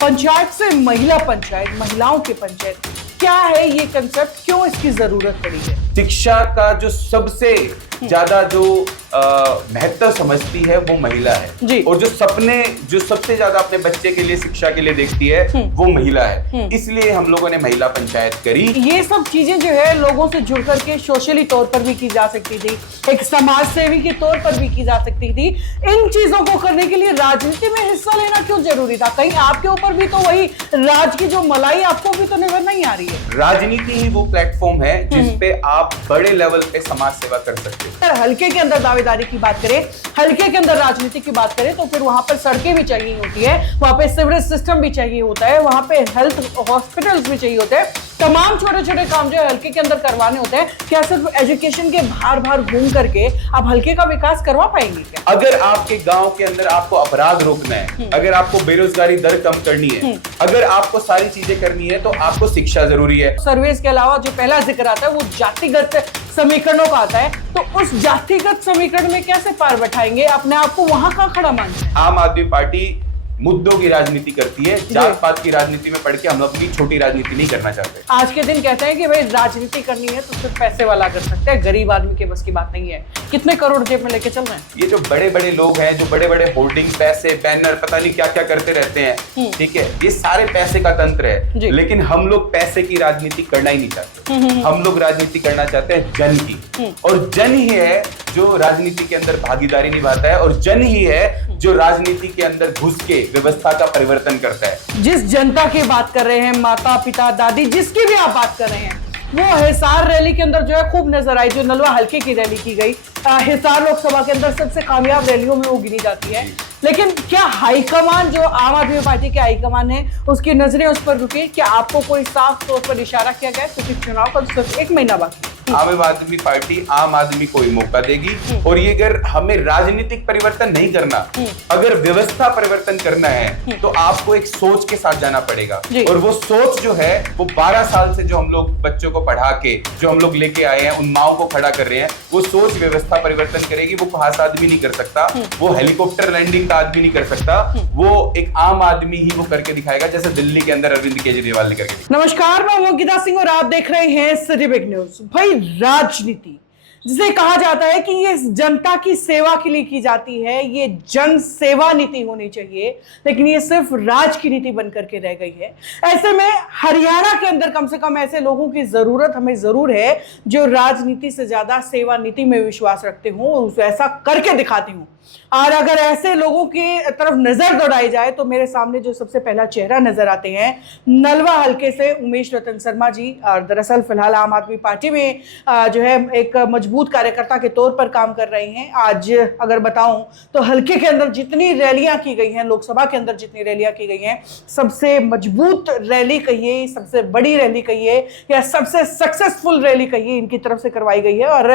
पंचायत से महिला पंचायत, महिलाओं की पंचायत, क्या है ये कंसेप्ट, क्यों इसकी जरूरत पड़ी है? शिक्षा का जो सबसे ज्यादा जो महत्व समझती है वो महिला है जी। और जो सपने जो सबसे ज्यादा अपने बच्चे के लिए शिक्षा के लिए देखती है वो महिला है। इसलिए हम लोगों ने महिला पंचायत करी। ये सब चीजें जो है लोगों से जुड़ करके सोशली तौर पर भी की जा सकती थी, एक समाज सेवी के तौर पर भी की जा सकती थी। इन चीजों को करने के लिए राजनीति में हिस्सा लेना क्यों जरूरी था? कहीं आपके ऊपर भी तो वही राज की जो मलाई आपको भी तो निभर नहीं आ रही है। राजनीति ही वो प्लेटफॉर्म है जिसपे आप बड़े लेवल पे समाज सेवा कर सकते हो। हल्के के अंदर दावेदारी की बात करें, हल्के के अंदर राजनीति की बात करें, तो फिर वहां पर सड़कें भी चाहिए होती है, वहां पे सीवरेज सिस्टम भी चाहिए होता है, वहां पे हेल्थ हॉस्पिटल्स भी चाहिए होते हैं। तमाम छोटे छोटे काम जो है हल्के के अंदर करवाने होते हैं। क्या सिर्फ एजुकेशन के बाहर बाहर घूम करके आप हल्के का विकास करवा पाएंगे क्या? अगर आपके गांव के अंदर आपको अपराध रोकना है, अगर आपको बेरोजगारी दर कम करनी है, अगर आपको सारी चीजें करनी है, तो आपको शिक्षा जरूरी है। सर्वेस के अलावा जो पहला जिक्र आता है वो जातिगत समीकरणों का आता है, तो उस जातिगत समीकरण में कैसे पार बैठाएंगे अपने आप को? वहां का खड़ा मानते हैं। आम आदमी पार्टी मुद्दों की राजनीति करती है, जात पात की राजनीति में पढ़ के हम अपनी छोटी राजनीति नहीं करना चाहते। आज के दिन कहते हैं कि भाई राजनीति करनी है तो सिर्फ पैसे वाला कर सकते हैं, गरीब आदमी के बस की बात नहीं है। कितने करोड़ जेब में लेके चल रहे हैं ये जो बड़े बड़े लोग हैं, जो बड़े बड़े होर्डिंग, पैसे, बैनर, पता नहीं क्या क्या करते रहते हैं, ठीक है, ये सारे पैसे का तंत्र है। लेकिन हम लोग पैसे की राजनीति करना ही नहीं चाहते। हम लोग राजनीति करना चाहते हैं जन की, और जन ही है जो राजनीति के अंदर भागीदारी निभाता है, और जन ही है जो राजनीति के अंदर घुस के व्यवस्था का परिवर्तन करता है। जिस जनता की बात कर रहे हैं, माता पिता दादी जिसकी भी आप बात कर रहे हैं, वो हिसार रैली के अंदर जो है खूब नजर आई, जो नलवा हल्के की रैली की गई। हिसार लोकसभा के अंदर सबसे कामयाब रैलियों में वो गिनी जाती है। लेकिन क्या हाईकमान, जो आम आदमी पार्टी के हाईकमान है, उसकी नजरें उस पर रुकी? क्या आपको कोई साफ तौर पर इशारा किया गया? क्योंकि चुनाव का सिर्फ 1 महीना बाकी। आम आदमी पार्टी आम आदमी को ही मौका देगी, और ये अगर हमें राजनीतिक परिवर्तन नहीं करना, अगर व्यवस्था परिवर्तन करना है, तो आपको एक सोच के साथ जाना पड़ेगा। और वो सोच जो है वो 12 साल से जो हम लोग बच्चों को पढ़ा के जो हम लोग लेके आए हैं, उन माओ को खड़ा कर रहे हैं, वो सोच व्यवस्था परिवर्तन करेगी। वो खास आदमी नहीं कर सकता, वो हेलीकॉप्टर लैंडिंग का आदमी नहीं कर सकता, वो एक आम आदमी ही वो करके दिखाएगा, जैसे दिल्ली के अंदर अरविंद केजरीवाल ने करके। नमस्कार, मैं अंकिता सिंह और आप देख रहे हैं सिटी बिग न्यूज। भाई राजनीति जिसे कहा जाता है कि ये जनता की सेवा के लिए की जाती है, ये जन सेवा नीति होनी चाहिए, लेकिन ये सिर्फ राज की नीति बनकर के रह गई है। ऐसे में हरियाणा के अंदर कम से कम ऐसे लोगों की जरूरत हमें जरूर है जो राजनीति से ज्यादा सेवा नीति में विश्वास रखते हो और उसे ऐसा करके दिखाते हो। और अगर ऐसे लोगों की तरफ नजर दौड़ाई जाए तो मेरे सामने जो सबसे पहला चेहरा नजर आते हैं, नलवा हल्के से उमेश रतन शर्मा जी। और दरअसल फिलहाल आम आदमी पार्टी में जो है एक मजबूत कार्यकर्ता के तौर पर काम कर रहे हैं। आज अगर बताऊं तो हल्के के अंदर जितनी रैलियां की गई हैं, लोकसभा के अंदर जितनी रैलियां की गई हैं, सबसे मजबूत रैली कहिए, सबसे बड़ी रैली कहिए, या सबसे सक्सेसफुल रैली कहिए, इनकी तरफ से करवाई गई है। और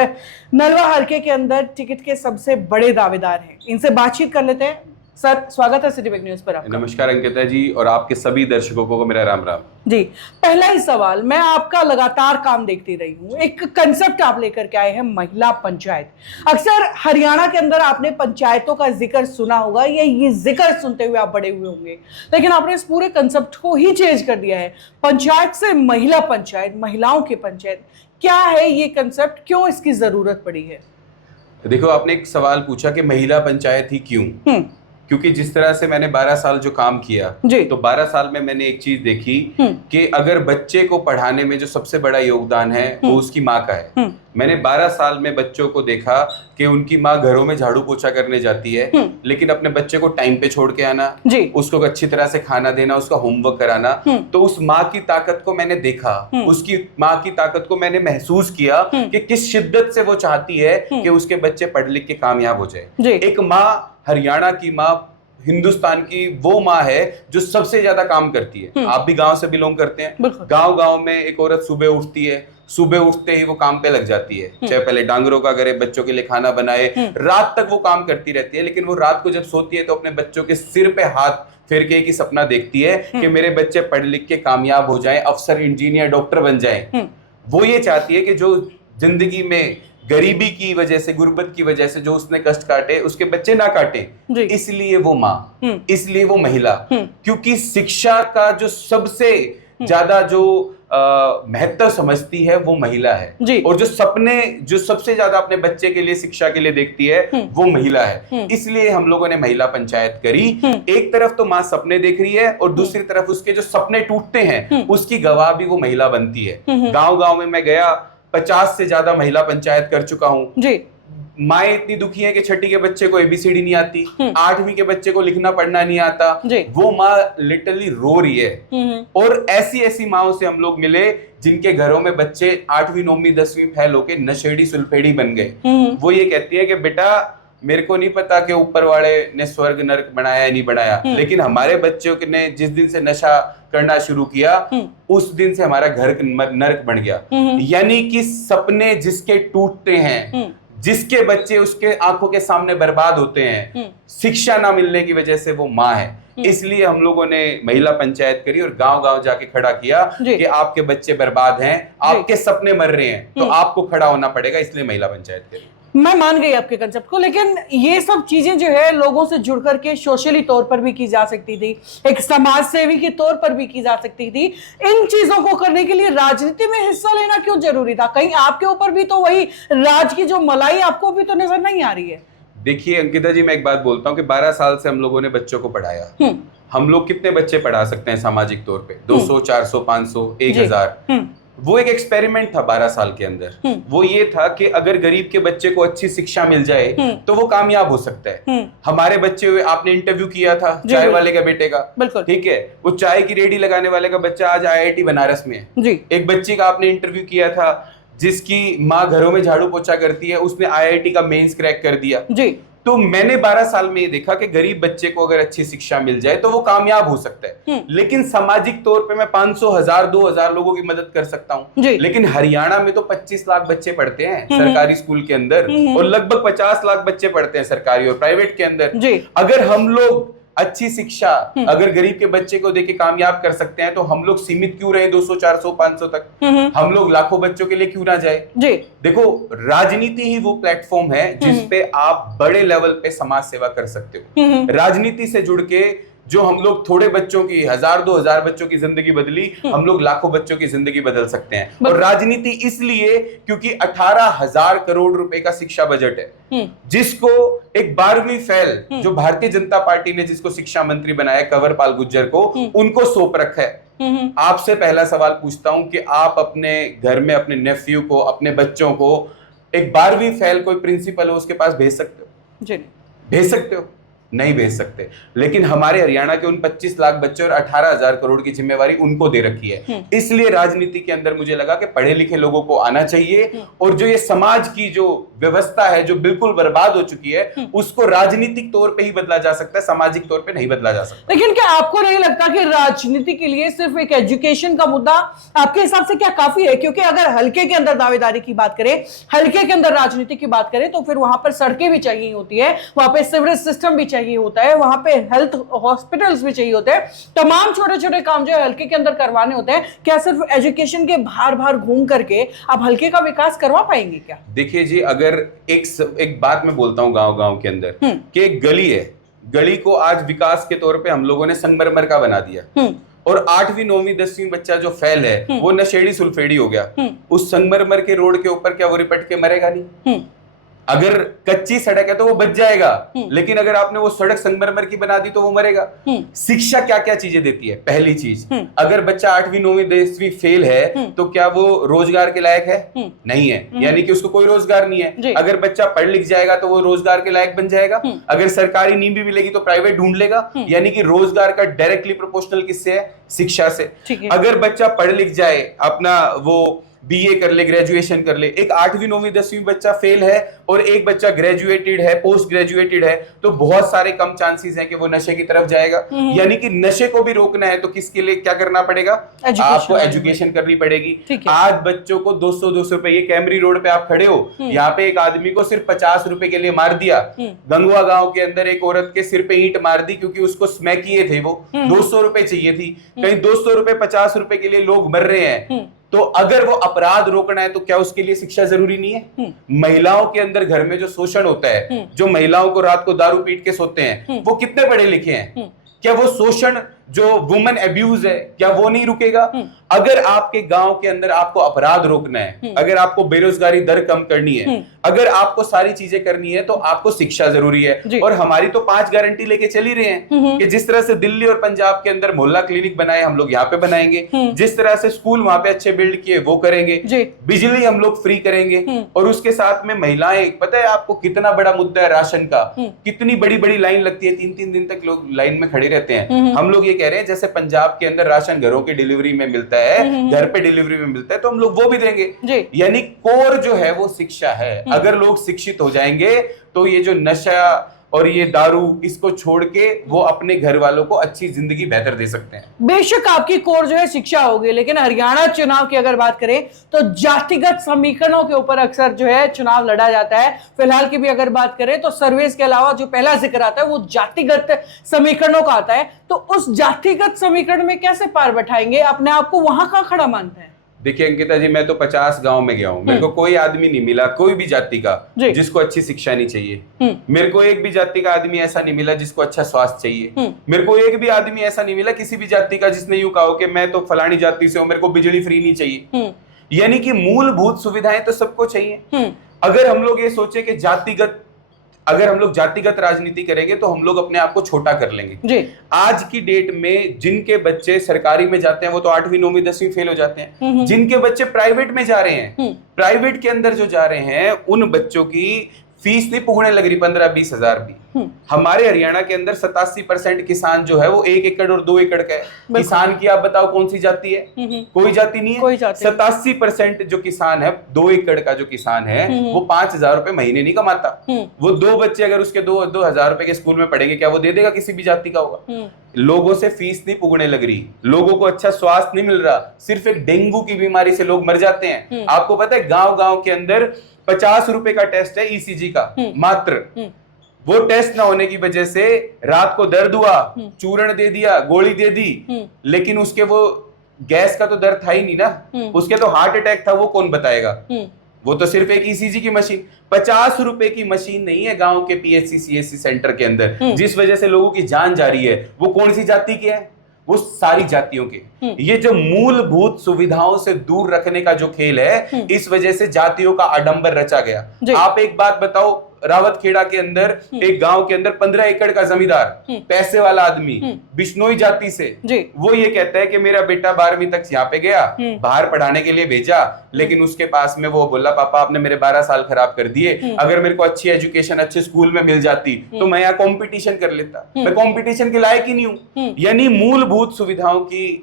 नलवा हल्के के अंदर टिकट के सबसे बड़े दावेदार हैं, इनसे बातचीत कर लेते हैं। सर, स्वागत है सिटी बिग न्यूज पर आपका। नमस्कार अंकिता जी, और आपके सभी दर्शकों को मेरा राम राम जी। पहला ही सवाल, मैं आपका लगातार काम देखती रही हूँ, एक कंसेप्ट आप लेकर के आए हैं, महिला पंचायत। अक्सर हरियाणा के अंदर आपने पंचायतों का जिक्र सुना होगा, या ये जिक्र सुनते हुए आप बड़े हुए होंगे, लेकिन आपने इस पूरे कंसेप्ट को ही चेंज कर दिया है। पंचायत से महिला पंचायत, महिलाओं की पंचायत, क्या है ये कंसेप्ट, क्यों इसकी जरूरत पड़ी है? देखो, आपने एक सवाल पूछा कि महिला पंचायत ही क्यों। क्योंकि जिस तरह से मैंने 12 साल जो काम किया, तो 12 साल में मैंने एक चीज देखी कि अगर बच्चे को पढ़ाने में जो सबसे बड़ा योगदान है वो उसकी माँ का है। मैंने 12 साल में बच्चों को देखा कि उनकी माँ घरों में झाड़ू पोछा करने जाती है, लेकिन अपने बच्चे को टाइम पे छोड़ के आना, उसको अच्छी तरह से खाना देना, उसका होमवर्क कराना। तो उस माँ की ताकत को मैंने देखा, उसकी माँ की ताकत को मैंने महसूस किया कि किस शिद्दत से वो चाहती है कि उसके बच्चे पढ़ लिख के कामयाब हो जाए। एक माँ, हरियाणा की माँ, हिंदुस्तान की वो माँ है जो सबसे ज्यादा काम करती है। आप भी गांव से बिलोंग करते हैं, गांव गांव में एक औरत सुबह उठती है, सुबह उठते ही वो काम पे लग जाती है, चाहे पहले डांगरों का करे, बच्चों के लिए खाना बनाए, रात तक वो काम करती रहती है। लेकिन वो रात को जब सोती है तो अपने बच्चों के सिर पे हाथ फेर के एक ही सपना देखती है कि मेरे बच्चे पढ़ लिख के कामयाब हो जाएं, अफसर, इंजीनियर, डॉक्टर बन जाएं। वो ये चाहती है कि जो जिंदगी में गरीबी की वजह से, गुर्बत की वजह से जो उसने कष्ट काटे उसके बच्चे ना काटे, इसलिए वो माँ, इसलिए वो महिला, क्योंकि शिक्षा का जो सबसे ज्यादा जो महत्व समझती है वो महिला है, और जो सपने जो सबसे ज्यादा अपने बच्चे के लिए शिक्षा के लिए देखती है वो महिला है। इसलिए हम लोगों ने महिला पंचायत करी। एक तरफ तो माँ सपने देख रही है और दूसरी तरफ उसके जो सपने टूटते हैं उसकी गवाह भी वो महिला बनती है। गांव गांव में मैं गया, 50 से ज्यादा महिला पंचायत कर चुका हूँ। माँ इतनी दुखी है कि छठी के बच्चे को एबीसीडी नहीं आती, 8वीं के बच्चे को लिखना पढ़ना नहीं आता, वो माँ लिटरली रो रही है। और ऐसी ऐसी माओं से हम लोग मिले जिनके घरों में बच्चे 8वीं 9वीं 10वीं फेल होके नशेड़ी सुलफेड़ी बन गए। वो ये कहती है कि बेटा मेरे को नहीं पता कि ऊपर वाले ने स्वर्ग नरक बनाया या नहीं बनाया, लेकिन हमारे बच्चों ने जिस दिन से नशा करना शुरू किया उस दिन से हमारा घर नरक बन गया। यानी कि सपने जिसके टूटते हैं, जिसके बच्चे उसके आंखों के सामने बर्बाद होते हैं, शिक्षा ना मिलने की वजह से वो माँ है। इसलिए हम लोगों ने महिला पंचायत करी और गांव गांव जाके खड़ा किया कि आपके बच्चे बर्बाद हैं, आपके सपने मर रहे हैं, तो आपको खड़ा होना पड़ेगा, इसलिए महिला पंचायत करी। मैं मान गई आपके कंसेप्ट को, लेकिन ये सब चीजें जो है लोगों से जुड़ करके सोशली तौर पर भी की जा सकती थी, एक समाज सेवी के तौर पर भी की जा सकती थी। इन चीजों को करने के लिए राजनीति में हिस्सा लेना क्यों जरूरी था? कहीं आपके ऊपर भी तो वही राज की जो मलाई आपको भी तो नजर नहीं आ रही है? देखिए अंकिता जी, मैं एक बात बोलता हूँ कि 12 साल से हम लोगों ने बच्चों को पढ़ाया। हम लोग कितने बच्चे पढ़ा सकते हैं सामाजिक तौर पे? 200, 400, 500, 1000। वो एक एक्सपेरिमेंट था 12 साल के अंदर। वो ये था कि अगर गरीब के बच्चे को अच्छी शिक्षा मिल जाए तो वो कामयाब हो सकता है। हमारे बच्चे हुए, आपने इंटरव्यू किया था चाय वाले का बेटे का, ठीक है, वो चाय की रेडी लगाने वाले का बच्चा आज IIT बनारस में है। एक बच्ची का आपने इंटरव्यू किया था जिसकी माँ घरों में झाड़ू पोछा करती है, उसने IIT का मेंस क्रैक कर दिया। तो मैंने 12 साल में ये देखा कि गरीब बच्चे को अगर अच्छी शिक्षा मिल जाए तो वो कामयाब हो सकता है। लेकिन सामाजिक तौर पे मैं 500, 1000, 2000 लोगों की मदद कर सकता हूँ। लेकिन हरियाणा में तो 25 लाख बच्चे पढ़ते हैं सरकारी स्कूल के अंदर, और लगभग 50 लाख बच्चे पढ़ते हैं सरकारी और प्राइवेट के अंदर। अगर हम लोग अच्छी शिक्षा अगर गरीब के बच्चे को देके कामयाब कर सकते हैं तो हम लोग सीमित क्यों रहे 200, 400, 500 तक? हम लोग लाखों बच्चों के लिए क्यों ना जाए? देखो, राजनीति ही वो प्लेटफॉर्म है जिसपे आप बड़े लेवल पे समाज सेवा कर सकते हो। राजनीति से जुड़ के जो हम लोग थोड़े बच्चों की 1000, 2000 बच्चों की जिंदगी बदली, हम लोग लाखों बच्चों की जिंदगी बदल सकते हैं। और राजनीति इसलिए क्योंकि 18,000 करोड़ रुपए का शिक्षा बजट है, जिसको एक 12वीं फेल जो भारतीय जनता पार्टी ने जिसको शिक्षा मंत्री बनाया कंवरपाल गुर्जर को, उनको सौंप रखा है। आपसे पहला सवाल पूछता हूं कि आप अपने घर में अपने नेफ्यू को, अपने बच्चों को एक 12वीं फेल कोई प्रिंसिपल हो उसके पास भेज सकते हो? भेज सकते हो? नहीं भेज सकते। लेकिन हमारे हरियाणा के उन 25 लाख बच्चे और 18,000 करोड़ की जिम्मेवारी उनको दे रखी है। इसलिए राजनीति के अंदर मुझे लगा कि पढ़े लिखे लोगों को आना चाहिए, और जो ये समाज की जो व्यवस्था है जो बिल्कुल बर्बाद हो चुकी है उसको राजनीतिक तौर पे ही बदला जा सकता है, सामाजिक तौर पे नहीं बदला जा सकता। लेकिन क्या आपको नहीं लगता कि राजनीति के लिए सिर्फ एक एजुकेशन का मुद्दा आपके हिसाब से क्या काफी है? क्योंकि अगर हल्के के अंदर दावेदारी की बात करें, हल्के के अंदर राजनीति की बात करें, तो फिर वहां पर सड़कें भी चाहिए होती है, वहां पे सिवरेज सिस्टम भी चाहिए होता है, वहां पे हेल्थ हॉस्पिटल्स भी चाहिए होते हैं, तमाम छोटे छोटे काम जो है हल्के के अंदर करवाने होते हैं। क्या सिर्फ एजुकेशन के बाहर बाहर घूम करके आप हल्के का विकास करवा पाएंगे क्या? देखिए जी, अगर एक बात मैं बोलता हूं गांव गांव के अंदर कि एक गली है, गली को आज विकास के तौर पे हम लोगों ने संगमरमर का बना दिया, और 8वीं 9वीं 10वीं बच्चा जो फेल है वो नशेड़ी सुलफेड़ी हो गया। उस संगमरमर के रोड के ऊपर क्या वो रिपट के मरेगा नहीं? अगर कच्ची सड़क है तो वो बच जाएगा, लेकिन अगर आपने वो सड़क संगमरमर की बना दी तो वो मरेगा। शिक्षा क्या क्या चीजें देती है? पहली चीज, अगर बच्चा 8वीं 9वीं 10वीं फेल है तो क्या वो रोजगार के लायक है? नहीं है, यानी कि उसको कोई रोजगार नहीं है। अगर बच्चा पढ़ लिख जाएगा तो वो रोजगार के लायक बन जाएगा। अगर सरकारी नींव भी मिलेगी तो प्राइवेट ढूंढ लेगा, यानी कि रोजगार का डायरेक्टली प्रोपोर्शनल किससे है? शिक्षा से। अगर बच्चा पढ़ लिख जाए, अपना वो BA कर ले, ग्रेजुएशन कर ले, एक 8वीं 9वीं 10वीं बच्चा फेल है और एक बच्चा ग्रेजुएटेड है, पोस्ट ग्रेजुएटेड है, तो बहुत सारे कम चांसेस हैं कि वो नशे की तरफ जाएगा। यानी कि नशे को भी रोकना है तो किसके लिए क्या करना पड़ेगा? आपको एजुकेशन करनी पड़ेगी। आज बच्चों को 200 रुपए, ये कैमरी रोड पे आप खड़े हो, यहाँ पे एक आदमी को सिर्फ 50 रुपए के लिए मार दिया। गंगवा गांव के अंदर एक औरत के सिर पे ईंट मार दी क्योंकि उसको स्मैक किए थे, वो 200 रुपए चाहिए थी। कहीं 200 रुपए 50 रुपए के लिए लोग मर रहे हैं। तो अगर वो अपराध रोकना है तो क्या उसके लिए शिक्षा जरूरी नहीं है? महिलाओं के अंदर घर में जो शोषण होता है, जो महिलाओं को रात को दारू पीट के सोते हैं, वो कितने पढ़े लिखे हैं? क्या वो शोषण जो वुमेन अब्यूज है, क्या वो नहीं रुकेगा? अगर आपके गांव के अंदर आपको अपराध रोकना है, अगर आपको बेरोजगारी दर कम करनी है, अगर आपको सारी चीजें करनी है, तो आपको शिक्षा जरूरी है। और हमारी तो 5 गारंटी लेके चल ही रहे हैं कि जिस तरह से दिल्ली और पंजाब के अंदर मोहल्ला क्लिनिक बनाए, हम लोग यहाँ पे बनाएंगे। जिस तरह से स्कूल वहां पे अच्छे बिल्ड किए, वो करेंगे। बिजली हम लोग फ्री करेंगे। और उसके साथ में महिलाएं, पता है आपको कितना बड़ा मुद्दा है राशन का, कितनी बड़ी बड़ी लाइन लगती है, 3-3 दिन तक लोग लाइन में खड़े रहते हैं। हम लोग ये कह रहे हैं जैसे पंजाब के अंदर राशन घरों की डिलीवरी में मिलता है, घर पे डिलीवरी में मिलता है, तो हम लोग वो भी देंगे। यानी कोर जो है वो शिक्षा है। अगर लोग शिक्षित हो जाएंगे तो ये जो नशा और ये दारू, इसको छोड़ के वो अपने घर वालों को अच्छी जिंदगी बेहतर दे सकते हैं। बेशक आपकी कोर जो है शिक्षा होगी, लेकिन हरियाणा चुनाव की अगर बात करें तो जातिगत समीकरणों के ऊपर अक्सर जो है चुनाव लड़ा जाता है। फिलहाल की भी अगर बात करें तो सर्वेस के अलावा जो पहला जिक्र आता है वो जातिगत समीकरणों का आता है। तो उस जातिगत समीकरण में कैसे पार बैठाएंगे? अपने आप को वहां का खड़ा मानते हैं? देखिए अंकिता जी, मैं तो 50 गांव में गया हूं, मेरे को कोई आदमी नहीं मिला, कोई भी जाति का, जिसको अच्छी शिक्षा नहीं चाहिए। मेरे को एक भी जाति का आदमी ऐसा नहीं मिला जिसको अच्छा स्वास्थ्य चाहिए। मेरे को एक भी आदमी ऐसा नहीं मिला किसी भी जाति का जिसने यूं कहा कि मैं तो फलानी जाति से हूं, मेरे को बिजली फ्री नहीं चाहिए। यानी कि मूलभूत सुविधाएं तो सबको चाहिए। अगर हम लोग ये सोचे कि अगर हम लोग जातिगत राजनीति करेंगे तो हम लोग अपने आप को छोटा कर लेंगे। आज की डेट में जिनके बच्चे सरकारी में जाते हैं वो तो 8वीं 9वीं 10वीं फेल हो जाते हैं। जिनके बच्चे प्राइवेट में जा रहे हैं, प्राइवेट के अंदर जो जा रहे हैं, उन बच्चों की फीस नहीं पुगने लग रही 15-20 हजार भी। हमारे हरियाणा के अंदर 87% किसान जो है वो 1 एकड़ और 2 एकड़ का है। किसान की आप बताओ कौन सी जाति है? कोई जाति नहीं है। 87% जो किसान है, 2 एकड़ का जो किसान है, वो 5,000 रुपए महीने नहीं कमाता। वो 2 बच्चे अगर उसके 2,000 रुपए के स्कूल में पढ़ेंगे, क्या वो दे देगा? किसी भी जाति का होगा। लोगों से फीस नहीं पुगने लग रही, लोगों को अच्छा स्वास्थ्य नहीं मिल रहा, सिर्फ एक डेंगू की बीमारी से लोग मर जाते हैं। आपको पता है गांव गांव के अंदर 50 रुपए का टेस्ट है ईसीजी का मात्र। वो टेस्ट ना होने की वजह से रात को दर्द हुआ, चूर्ण दे दिया, गोली दे दी, लेकिन उसके वो गैस का तो दर्द था ही नहीं ना, उसके तो हार्ट अटैक था, वो कौन बताएगा? वो तो सिर्फ एक ईसीजी की मशीन, 50 रुपए की मशीन नहीं है गांव के पीएचसी सीएचसी सेंटर के अंदर, जिस वजह से लोगों की जान जा रही है। वो कौन सी जाति की है? वो सारी जातियों के। ये जो मूलभूत सुविधाओं से दूर रखने का जो खेल है, इस वजह से जातियों का आडंबर रचा गया। आप एक बात बताओ, रावतखेड़ा के अंदर एक गांव के अंदर 15 एकड़ का जमींदार, पैसे वाला आदमी, बिश्नोई जाति से, वो ये कहता है कि मेरा बेटा 12वीं तक यहाँ पे गया, बाहर पढ़ाने के लिए भेजा, लेकिन उसके पास में वो बोला पापा आपने मेरे 12 साल खराब कर दिए, अगर मेरे को अच्छी एजुकेशन अच्छे स्कूल में मिल जाती तो मैं यहाँ कॉम्पिटिशन कर लेता, मैं कॉम्पिटिशन के लायक ही नहीं हूँ। यानी मूलभूत सुविधाओं की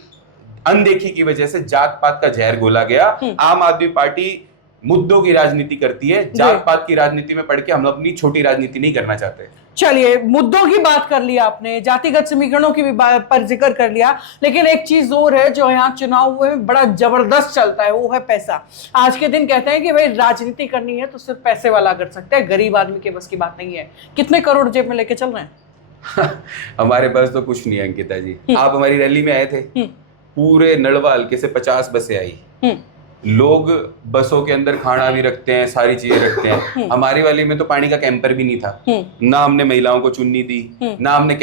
अनदेखी की वजह से जात पात का जहर घोला गया। आम आदमी पार्टी मुद्दों की राजनीति करती है, जात पात की राजनीति में पढ़ के हम अपनी छोटी राजनीति नहीं करना चाहते। चलिए, मुद्दों की बात कर लिया आपने, जातिगत समीकरणों की भी पर जिक्र कर लिया, लेकिन एक चीज और है जो यहाँ चुनाव में बड़ा जबरदस्त चलता है, वो है पैसा। आज के दिन कहते हैं कि भाई राजनीति करनी है तो सिर्फ पैसे वाला कर सकता है, गरीब आदमी के बस की बात नहीं है। कितने करोड़ जेब में लेके चल रहे हैं? हमारे पास तो कुछ नहीं है अंकिता जी। आप हमारी रैली में आए थे, पूरे नलवा हल्के से 50 बसें आई। लोग बसों के अंदर खाना भी रखते हैं, सारी चीजें रखते हैं। हमारी वाली में तो पानी का कैंपर भी नहीं था। ना हमने महिलाओं को चुन्नी दी, ना हमने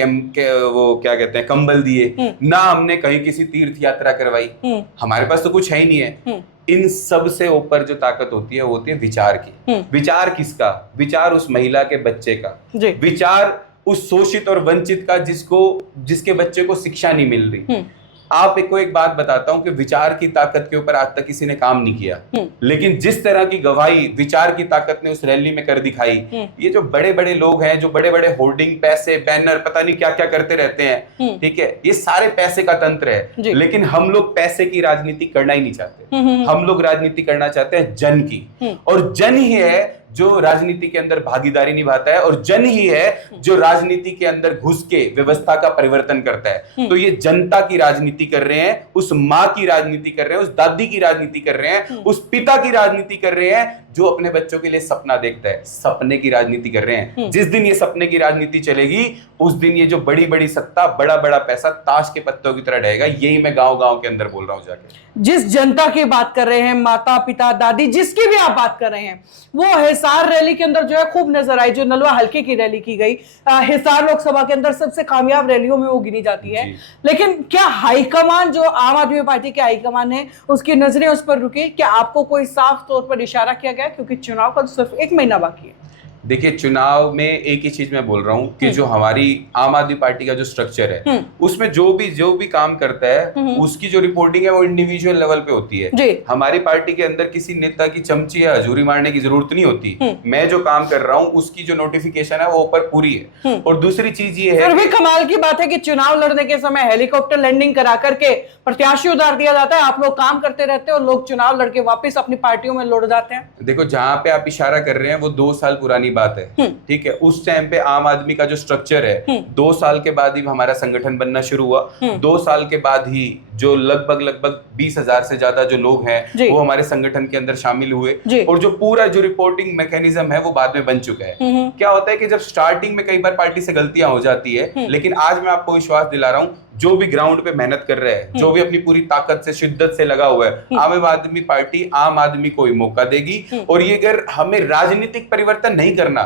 वो क्या कहते हैं कंबल दिए, ना हमने कहीं किसी तीर्थ यात्रा करवाई। हमारे पास तो कुछ है ही नहीं है। इन सब से ऊपर जो ताकत होती है वो होती है विचार की। विचार किसका? विचार उस महिला के बच्चे का, विचार उस शोषित और वंचित का जिसके बच्चे को शिक्षा नहीं मिल रही। आप को एक बात बताता हूं कि विचार की ताकत के ऊपर आज तक किसी ने काम नहीं किया, लेकिन जिस तरह की गवाही विचार की ताकत ने उस रैली में कर दिखाई। ये जो बड़े बड़े लोग हैं, जो बड़े बड़े होर्डिंग, पैसे, बैनर, पता नहीं क्या क्या करते रहते हैं, ठीक है, ये सारे पैसे का तंत्र है। लेकिन हम लोग पैसे की राजनीति करना ही नहीं चाहते। हम लोग राजनीति करना चाहते हैं जन की, और जन ही है जो राजनीति के अंदर भागीदारी निभाता है, और जन ही है जो राजनीति के अंदर घुस के व्यवस्था का परिवर्तन करता है। तो ये जनता की राजनीति कर रहे हैं, उस माँ की राजनीति कर रहे हैं, उस दादी की राजनीति कर रहे हैं, उस पिता की राजनीति कर रहे हैं जो अपने बच्चों के लिए सपना देखता है। सपने की राजनीति कर रहे हैं। जिस दिन ये सपने की राजनीति चलेगी उस दिन ये जो बड़ी बड़ी सत्ता, बड़ा बड़ा पैसा ताश के पत्तों की तरह रहेगा। यही मैं गांव गांव के अंदर बोल रहा हूं जाके। जिस जनता की बात कर रहे हैं, माता पिता दादी जिसकी भी आप बात कर रहे हैं, वो हिसार रैली के अंदर जो है खूब नजर आई, जो नलवा हल्के की रैली की गई। हिसार लोकसभा के अंदर सबसे कामयाब रैलियों में वो गिनी जाती है। लेकिन क्या हाईकमान, जो आम आदमी पार्टी के हाईकमान है, उसकी नजरें उस पर रुकी? क्या आपको कोई साफ तौर पर इशारा किया गया? क्योंकि चुनाव का सिर्फ 1 महीना बाकी है। देखिए, चुनाव में एक ही चीज मैं बोल रहा हूं कि जो हमारी आम आदमी पार्टी का जो स्ट्रक्चर है उसमें जो भी काम करता है उसकी जो रिपोर्टिंग है वो इंडिविजुअल लेवल पे होती है। हमारी पार्टी के अंदर किसी नेता की चमची या हजूरी मारने की जरूरत नहीं होती। मैं जो काम कर रहा हूं उसकी जो नोटिफिकेशन है वो ऊपर पूरी है। और दूसरी चीज ये है, फिर भी कमाल की बात है कि चुनाव लड़ने के समय हेलीकॉप्टर लैंडिंग करा करके प्रत्याशी उतार दिया जाता है। आप लोग काम करते रहते हैं और लोग चुनाव लड़के वापिस अपनी पार्टियों में लौट जाते हैं। देखो, जहां पे आप इशारा कर रहे हैं वो 2 साल पुरानी बात है, ठीक है। उस टाइम पे आम आदमी का जो स्ट्रक्चर है 2 साल के बाद ही हमारा संगठन बनना शुरू हुआ। 2 साल के बाद ही जो लगभग 20,000 से ज्यादा जो लोग हैं वो हमारे संगठन के अंदर शामिल हुए। और जो पूरा जो रिपोर्टिंग मैकेनिज्म है वो बाद में बन चुका है। क्या होता है कि जब स्टार्टिंग में कई बार पार्टी से गलतियां हो जाती है, लेकिन आज मैं आपको विश्वास दिला रहा हूं, जो भी ग्राउंड पे मेहनत कर रहे हैं, जो भी अपनी पूरी ताकत से शिद्दत से लगा हुआ है, आम आदमी पार्टी आम आदमी को ही मौका देगी। और ये अगर हमें राजनीतिक परिवर्तन नहीं करना,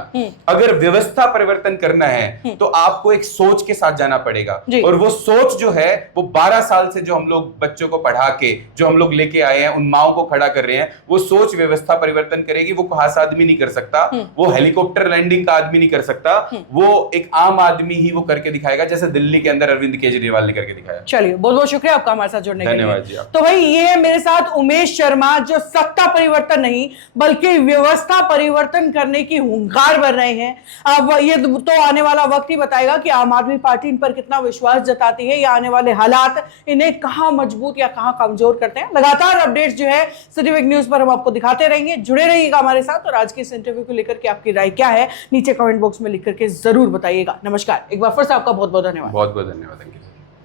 अगर व्यवस्था परिवर्तन करना है तो आपको एक सोच के साथ जाना पड़ेगा। और वो सोच जो है वो 12 साल से जो हम लोग बच्चों को पढ़ा के जो हम लोग लेके आए हैं, उन माओ को खड़ा कर रहे हैं, वो सोच व्यवस्था परिवर्तन करेगी। वो खास आदमी नहीं कर सकता, वो हेलीकॉप्टर लैंडिंग का आदमी नहीं कर सकता, वो एक आम आदमी ही वो करके दिखाएगा, जैसे दिल्ली के अंदर अरविंद केजरीवाल ने करके दिखाया। चलिए, बहुत बहुत शुक्रिया आपका हमारे साथ जुड़ने के लिए। धन्यवाद जी। तो भाई, ये है मेरे साथ उमेश शर्मा, जो सत्ता परिवर्तन नहीं बल्कि व्यवस्था परिवर्तन करने की हुंकार भर रहे हैं। अब ये तो आने वाला वक्त ही बताएगा कि आम आदमी पार्टी इन पर कितना विश्वास जताती है, या आने वाले हालात इन्हें कहां मजबूत या कहां कमजोर करते हैं। लगातार अपडेट्स जो है सिटी वीक न्यूज पर हम आपको दिखाते रहेंगे। जुड़े रहिएगा हमारे साथ। और आज के इस इंटरव्यू को लेकर के आपकी राय क्या है, नीचे कमेंट बॉक्स में लिख करके जरूर बताइएगा। नमस्कार, एक बार फिर से आपका बहुत बहुत धन्यवाद। बहुत बहुत धन्यवाद।